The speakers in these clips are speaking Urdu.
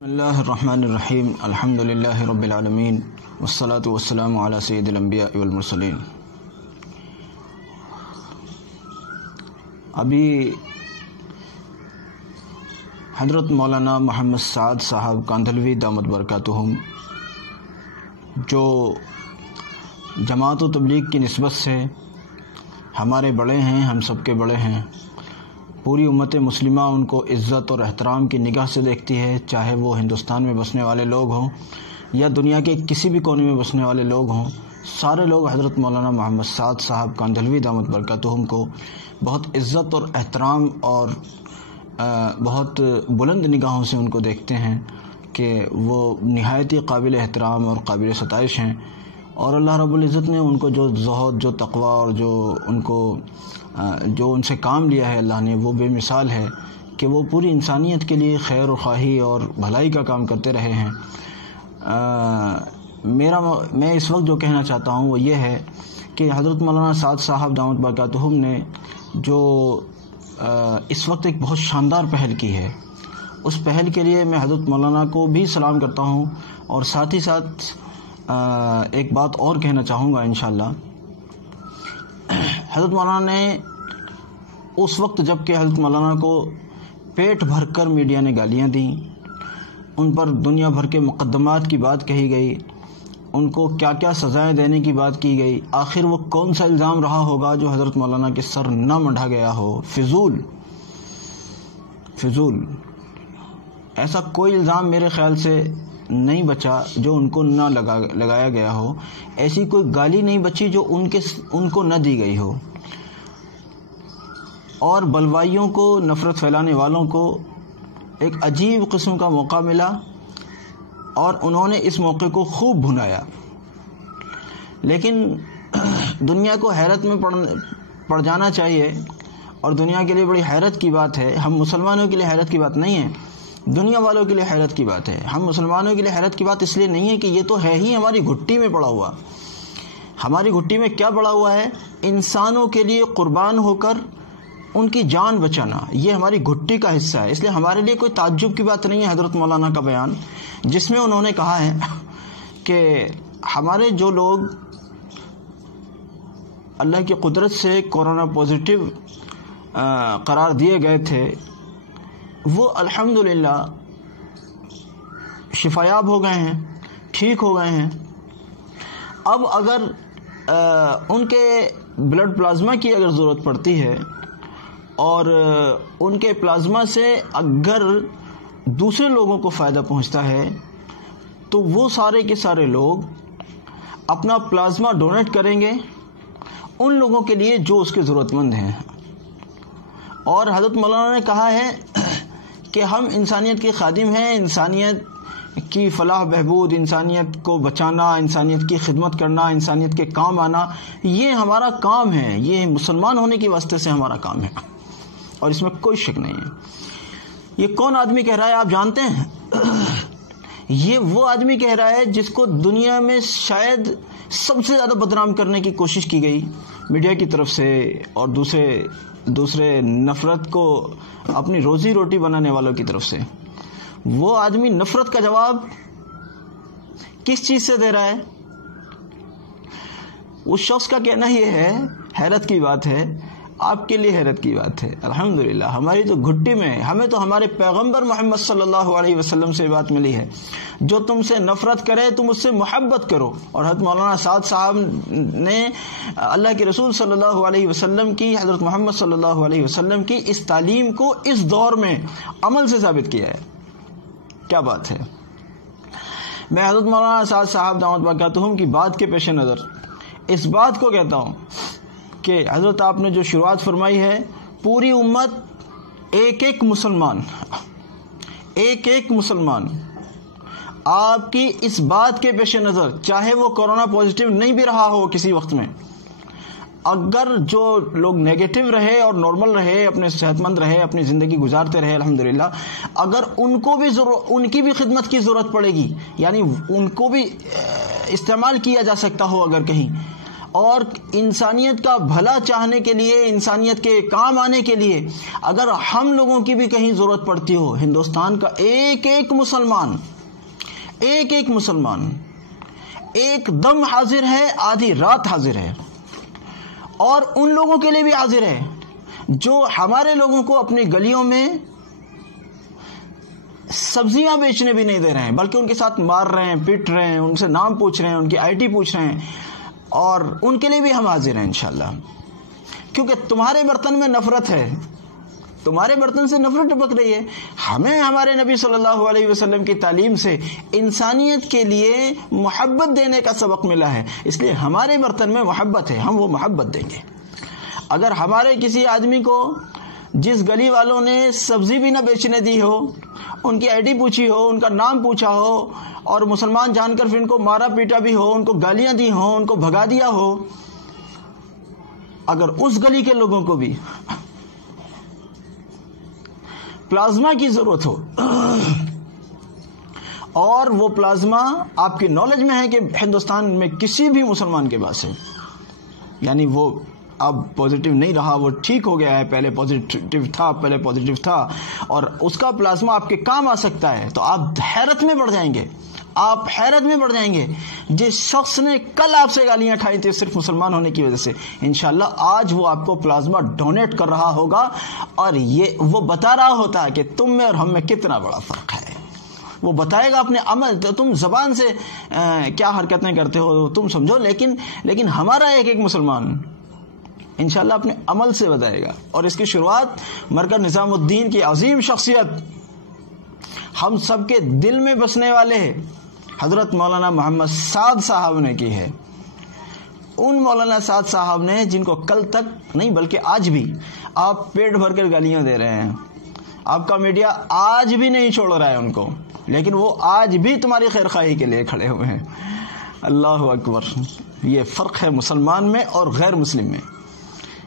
بسم اللہ الرحمن الرحیم الحمد للہ رب العالمین والصلاة والسلام علی سید الانبیاء والمرسلین۔ ابھی حضرت مولانا محمد سعد صاحب کاندھلوی دامت برکاتہم جو جماعت و تبلیغ کی نسبت سے ہمارے بڑے ہیں، ہم سب کے بڑے ہیں، پوری امت مسلمہ ان کو عزت اور احترام کی نگاہ سے دیکھتی ہے، چاہے وہ ہندوستان میں بسنے والے لوگ ہوں یا دنیا کے کسی بھی کونے میں بسنے والے لوگ ہوں، سارے لوگ حضرت مولانا محمد سعد صاحب کاندھلوی دامت برکاتہم کو بہت عزت اور احترام اور بہت بلند نگاہوں سے ان کو دیکھتے ہیں کہ وہ نہایت ہی قابل احترام اور قابل ستائش ہیں، اور اللہ رب العزت نے ان کو جو زہد، جو تقوی اور جو ان سے کام لیا ہے اللہ نے، وہ بے مثال ہے کہ وہ پوری انسانیت کے لیے خیر و خواہی اور بھلائی کا کام کرتے رہے ہیں۔ میں اس وقت جو کہنا چاہتا ہوں وہ یہ ہے کہ حضرت مولانا سعد صاحب دامت برکاتہم نے جو اس وقت ایک بہت شاندار پہل کی ہے، اس پہل کے لیے میں حضرت مولانا کو بھی سلام کرتا ہوں، اور ساتھ ہی ساتھ ایک بات اور کہنا چاہوں گا انشاءاللہ۔ حضرت مولانا نے اس وقت جب کہ حضرت مولانا کو پیٹ بھر کر میڈیا نے گالیاں دیں، ان پر دنیا بھر کے مقدمات کی بات کہی گئی، ان کو کیا کیا سزائیں دینے کی بات کی گئی، آخر وہ کون سا الزام رہا ہوگا جو حضرت مولانا کے سر نہ منڈھا گیا ہو؟ فضول ایسا کوئی الزام میرے خیال سے نہیں بچا جو ان کو نہ لگایا گیا ہو، ایسی کوئی گالی نہیں بچی جو ان کو نہ دی گئی ہو، اور بلوائیوں کو، نفرت پھیلانے والوں کو ایک عجیب قسم کا موقع ملا، اور انہوں نے اس موقع کو خوب بھنایا۔ لیکن دنیا کو حیرت میں پڑ جانا چاہیے، اور دنیا کے لیے بڑی حیرت کی بات ہے، ہم مسلمانوں کے لیے حیرت کی بات نہیں ہے، دنیا والوں کے لیے حیرت کی بات ہے۔ ہم مسلمانوں کے لیے حیرت کی بات اس لیے نہیں ہے کہ یہ تو ہے ہی ہماری گھٹی میں پڑا ہوا۔ ہماری گھٹی میں کیا پڑا ہوا ہے؟ انسانوں کے لیے قربان ہو کر ان کی جان بچانا، یہ ہماری گھٹی کا حصہ ہے۔ اس لیے ہمارے لیے کوئی تعجب کی بات نہیں ہے حضرت مولانا کا بیان، جس میں انہوں نے کہا ہے کہ ہمارے جو لوگ اللہ کی قدرت سے کورونا پازیٹیو قرار دیے گئے تھے، وہ الحمدللہ شفایاب ہو گئے ہیں، ٹھیک ہو گئے ہیں۔ اب اگر ان کے بلڈ پلازما کی اگر ضرورت پڑتی ہے، اور ان کے پلازما سے اگر دوسرے لوگوں کو فائدہ پہنچتا ہے، تو وہ سارے کے سارے لوگ اپنا پلازما ڈونیٹ کریں گے ان لوگوں کے لیے جو اس کے ضرورت مند ہیں۔ اور حضرت مولانا نے کہا ہے کہ ہم انسانیت کے خادم ہیں، انسانیت کی فلاح بہبود، انسانیت کو بچانا، انسانیت کی خدمت کرنا، انسانیت کے کام آنا، یہ ہمارا کام ہے، یہ مسلمان ہونے کی واسطے سے ہمارا کام ہے، اور اس میں کوئی شک نہیں ہے۔ یہ کون آدمی کہہ رہا ہے آپ جانتے ہیں؟ یہ وہ آدمی کہہ رہا ہے جس کو دنیا میں شاید سب سے زیادہ بدنام کرنے کی کوشش کی گئی میڈیا کی طرف سے، اور دوسرے نفرت کو اپنی روزی روٹی بنانے والوں کی طرف سے۔ وہ آدمی نفرت کا جواب کس چیز سے دے رہا ہے؟ اس شخص کا کہنا یہ ہے، حیرت کی بات ہے، آپ کے لیے حیرت کی بات ہے، الحمدللہ ہماری تو گھٹی میں، ہمیں تو ہمارے پیغمبر محمد صلی اللہ علیہ وسلم سے بات ملی ہے، جو تم سے نفرت کرے تم اس سے محبت کرو۔ اور حضرت مولانا سعد صاحب نے اللہ کے رسول صلی اللہ علیہ وسلم کی، حضرت محمد صلی اللہ علیہ وسلم کی اس تعلیم کو اس دور میں عمل سے ثابت کیا ہے۔ کیا بات ہے! میں حضرت مولانا سعد صاحب دامت برکاتہم کی بات کے پیش نظر اس بات کو کہتا ہوں کہ حضرت آپ نے جو شروعات فرمائی ہے، پوری امت، ایک ایک مسلمان آپ کی اس بات کے پیش نظر، چاہے وہ کورونا پازیٹیو نہیں بھی رہا ہو کسی وقت میں، اگر جو لوگ نیگیٹو رہے اور نارمل رہے، اپنے صحت مند رہے، اپنی زندگی گزارتے رہے الحمدللہ، اگر ان کو بھی ان کی بھی خدمت کی ضرورت پڑے گی، یعنی ان کو بھی استعمال کیا جا سکتا ہو اگر کہیں، اور انسانیت کا بھلا چاہنے کے لیے، انسانیت کے کام آنے کے لیے اگر ہم لوگوں کی بھی کہیں ضرورت پڑتی ہو، ہندوستان کا ایک ایک مسلمان ایک دم حاضر ہے، آدھی رات حاضر ہے، اور ان لوگوں کے لیے بھی حاضر ہے جو ہمارے لوگوں کو اپنی گلیوں میں سبزیاں بیچنے بھی نہیں دے رہے ہیں، بلکہ ان کے ساتھ مار رہے ہیں، پیٹ رہے ہیں، ان سے نام پوچھ رہے ہیں، ان کی آئی ٹی پوچھ رہے ہیں، اور ان کے لیے بھی ہم حاضر ہیں انشاءاللہ، کیونکہ تمہارے برتن میں نفرت ہے، تمہارے برتن سے نفرت ٹپک رہی ہے۔ ہمیں ہمارے نبی صلی اللہ علیہ وسلم کی تعلیم سے انسانیت کے لیے محبت دینے کا سبق ملا ہے، اس لیے ہمارے برتن میں محبت ہے، ہم وہ محبت دیں گے۔ اگر ہمارے کسی آدمی کو جس گلی والوں نے سبزی بھی نہ بیچنے دی ہو، ان کی آئی ڈی پوچھی ہو، ان کا نام پوچھا ہو، اور مسلمان جان کر پھر ان کو مارا پیٹا بھی ہو، ان کو گالیاں دی ہوں، ان کو بھگا دیا ہو، اگر اس گلی کے لوگوں کو بھی پلازما کی ضرورت ہو، اور وہ پلازما آپ کی نالج میں ہے کہ ہندوستان میں کسی بھی مسلمان کے پاس ہے، یعنی وہ اب پازیٹیو نہیں رہا، وہ ٹھیک ہو گیا ہے، پہلے پازیٹیو تھا اور اس کا پلازما آپ کے کام آ سکتا ہے، تو آپ حیرت میں پڑ جائیں گے، جس شخص نے کل آپ سے گالیاں کھائی تھی صرف مسلمان ہونے کی وجہ سے، انشاءاللہ آج وہ آپ کو پلازما ڈونیٹ کر رہا ہوگا، اور یہ وہ بتا رہا ہوتا ہے کہ تم میں اور ہم میں کتنا بڑا فرق ہے، وہ بتائے گا اپنے عمل، تو تم زبان سے کیا حرکتیں کرتے ہو تم سمجھو، لیکن ہمارا ایک مسلمان انشاءاللہ اپنے عمل سے بتائے گا، اور اس کی شروعات مرکز نظام الدین کی عظیم شخصیت، ہم سب کے دل میں بسنے والے حضرت مولانا محمد سعد صاحب نے کی ہے۔ ان مولانا سعد صاحب نے جن کو کل تک نہیں بلکہ آج بھی آپ پیٹ بھر کر گالیاں دے رہے ہیں، آپ کا میڈیا آج بھی نہیں چھوڑ رہا ہے ان کو، لیکن وہ آج بھی تمہاری خیر خواہی کے لیے کھڑے ہوئے ہیں۔ اللہ اکبر، یہ فرق ہے مسلمان میں اور غیر مسلم میں،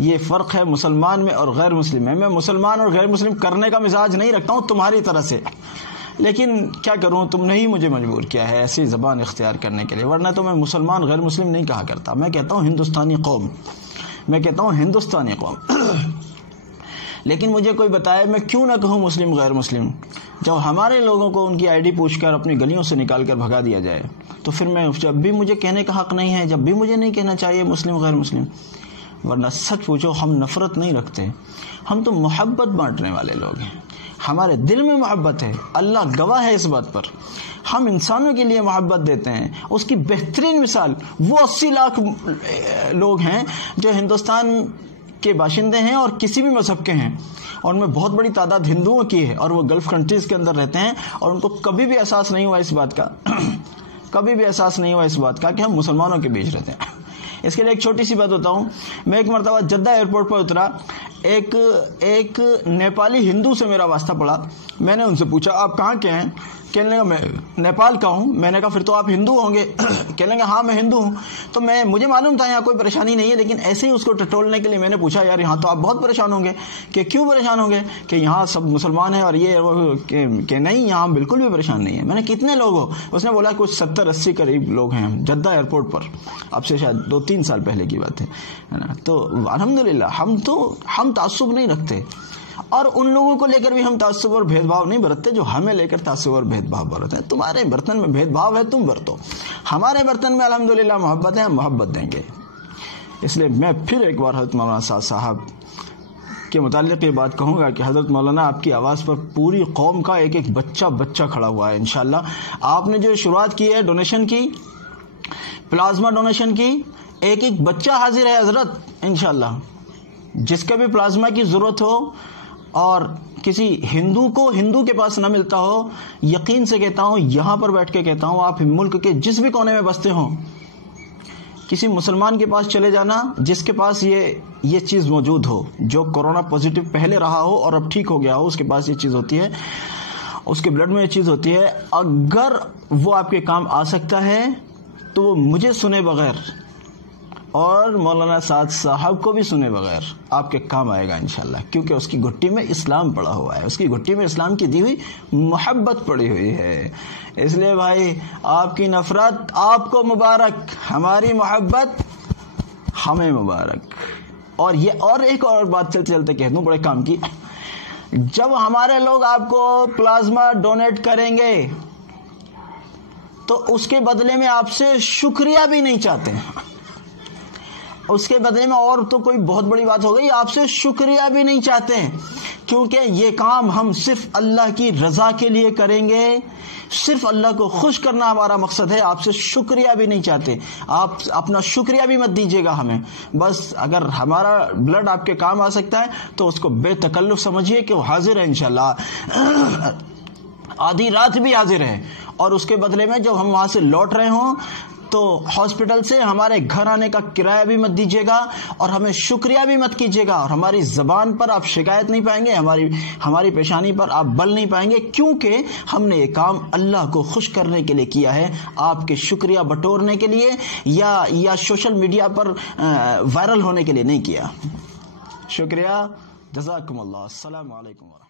یہ فرق ہے مسلمان میں اور غیر مسلم میں۔ میں مسلمان اور غیر مسلم کرنے کا مزاج نہیں رکھتا ہوں تمہاری طرح سے، لیکن کیا کروں، تم نے ہی مجھے مجبور کیا ہے ایسی زبان اختیار کرنے کے لیے، ورنہ تو میں مسلمان غیر مسلم نہیں کہا کرتا، میں کہتا ہوں ہندوستانی قوم، لیکن مجھے کوئی بتائے میں کیوں نہ کہوں مسلم غیر مسلم، جب ہمارے لوگوں کو ان کی آئی ڈی پوچھ کر اپنی گلیوں سے نکال کر بھگا دیا جائے، تو پھر میں جب بھی مجھے کہنے کا حق نہیں ہے، جب بھی مجھے نہیں کہنا چاہیے مسلم غیر مسلم، ورنہ سچ پوچھو ہم نفرت نہیں رکھتے، ہم تو محبت بانٹنے والے لوگ ہیں، ہمارے دل میں محبت ہے، اللہ گواہ ہے اس بات پر، ہم انسانوں کے لیے محبت دیتے ہیں۔ اس کی بہترین مثال وہ 80 لاکھ لوگ ہیں جو ہندوستان کے باشندے ہیں اور کسی بھی مذہب کے ہیں، اور ان میں بہت بڑی تعداد ہندوؤں کی ہے، اور وہ گلف کنٹریز کے اندر رہتے ہیں، اور ان کو کبھی بھی احساس نہیں ہوا اس بات کا کہ ہم مسلمانوں کے بیچ رہتے ہیں۔ اس کے لیے ایک چھوٹی سی بات بتاؤں، میں ایک مرتبہ جدہ ایئرپورٹ پر اترا، ایک نیپالی ہندو سے میرا واسطہ پڑا، میں نے ان سے پوچھا آپ کہاں کے ہیں؟ کہنے لگا میں نیپال کا ہوں۔ میں نے کہا پھر تو آپ ہندو ہوں گے؟ کہنے لگا ہاں میں ہندو ہوں۔ تو مجھے معلوم تھا یہاں کوئی پریشانی نہیں ہے، لیکن ایسے ہی اس کو ٹٹولنے کے لیے میں نے پوچھا یار یہاں تو آپ بہت پریشان ہوں گے، کہ کیوں پریشان ہوں گے؟ کہ یہاں سب مسلمان ہیں اور یہ کہ نہیں، یہاں بالکل بھی پریشان نہیں ہے۔ میں نے کتنے لوگ ہو؟ اس نے بولا کچھ 70-80 قریب لوگ ہیں جدہ ایئرپورٹ پر، اب سے شاید 2-3 سال پہلے کی بات ہے نا۔ تو الحمدللہ ہم تعصب نہیں رکھتے، اور ان لوگوں کو لے کر بھی ہم تعصب اور بھید بھاؤ نہیں برتتے جو ہمیں لے کر تعصب اور بھید بھاؤ برتتے ہیں۔ تمہارے برتن میں بھید بھاؤ ہے، تم برتو، ہمارے برتن میں الحمدللہ محبت ہے، ہم محبت دیں گے۔ اس لیے میں پھر ایک بار حضرت مولانا سعد صاحب کے متعلق یہ بات کہوں گا کہ حضرت مولانا آپ کی آواز پر پوری قوم کا ایک ایک بچہ کھڑا ہوا ہے۔ انشاءاللہ آپ نے جو شروعات کی ہے ڈونیشن کی، پلازما ڈونیشن کی، ایک ایک بچہ حاضر ہے حضرت انشاءاللہ، جس کے بھی پلازما کی ضرورت ہو اور کسی ہندو کے پاس نہ ملتا ہو، یقین سے کہتا ہوں، یہاں پر بیٹھ کے کہتا ہوں، آپ ملک کے جس بھی کونے میں بستے ہوں، کسی مسلمان کے پاس چلے جانا جس کے پاس یہ چیز موجود ہو، جو کورونا پازیٹیو پہلے رہا ہو اور اب ٹھیک ہو گیا ہو، اس کے پاس یہ چیز ہوتی ہے، اس کے بلڈ میں یہ چیز ہوتی ہے، اگر وہ آپ کے کام آ سکتا ہے تو وہ مجھے سنے بغیر اور مولانا سعد صاحب کو بھی سنے بغیر آپ کے کام آئے گا انشاءاللہ، کیونکہ اس کی گھٹی میں اسلام پڑا ہوا ہے، اس کی گھٹی میں اسلام کی دی ہوئی محبت پڑی ہوئی ہے۔ اس لیے بھائی آپ کی نفرت آپ کو مبارک، ہماری محبت ہمیں مبارک. اور یہ اور ایک اور بات چلتے چلتے کہہ دوں بڑے کام کی، جب ہمارے لوگ آپ کو پلازما ڈونیٹ کریں گے تو اس کے بدلے میں آپ سے شکریہ بھی نہیں چاہتے. اس کے بدلے میں اور تو کوئی بہت بڑی بات ہو گئی، آپ سے شکریہ بھی نہیں چاہتے ہیں، کیونکہ یہ کام ہم صرف اللہ کی رضا کے لیے کریں گے، صرف اللہ کو خوش کرنا ہمارا مقصد ہے. آپ سے شکریہ بھی نہیں چاہتے، آپ اپنا شکریہ بھی مت دیجیے گا ہمیں. بس اگر ہمارا بلڈ آپ کے کام آ سکتا ہے تو اس کو بے تکلف سمجھیے کہ وہ حاضر ہے انشاءاللہ، آدھی رات بھی حاضر ہے. اور اس کے بدلے میں جب ہم وہاں سے لوٹ رہے ہوں تو ہاسپٹل سے ہمارے گھر آنے کا کرایہ بھی مت دیجیے گا، اور ہمیں شکریہ بھی مت کیجیے گا، اور ہماری زبان پر آپ شکایت نہیں پائیں گے، ہماری پیشانی پر آپ بل نہیں پائیں گے، کیونکہ ہم نے یہ کام اللہ کو خوش کرنے کے لیے کیا ہے، آپ کے شکریہ بٹورنے کے لیے یا سوشل میڈیا پر وائرل ہونے کے لیے نہیں کیا. شکریہ، جزاکم اللہ. السلام علیکم ورحمۃ اللہ.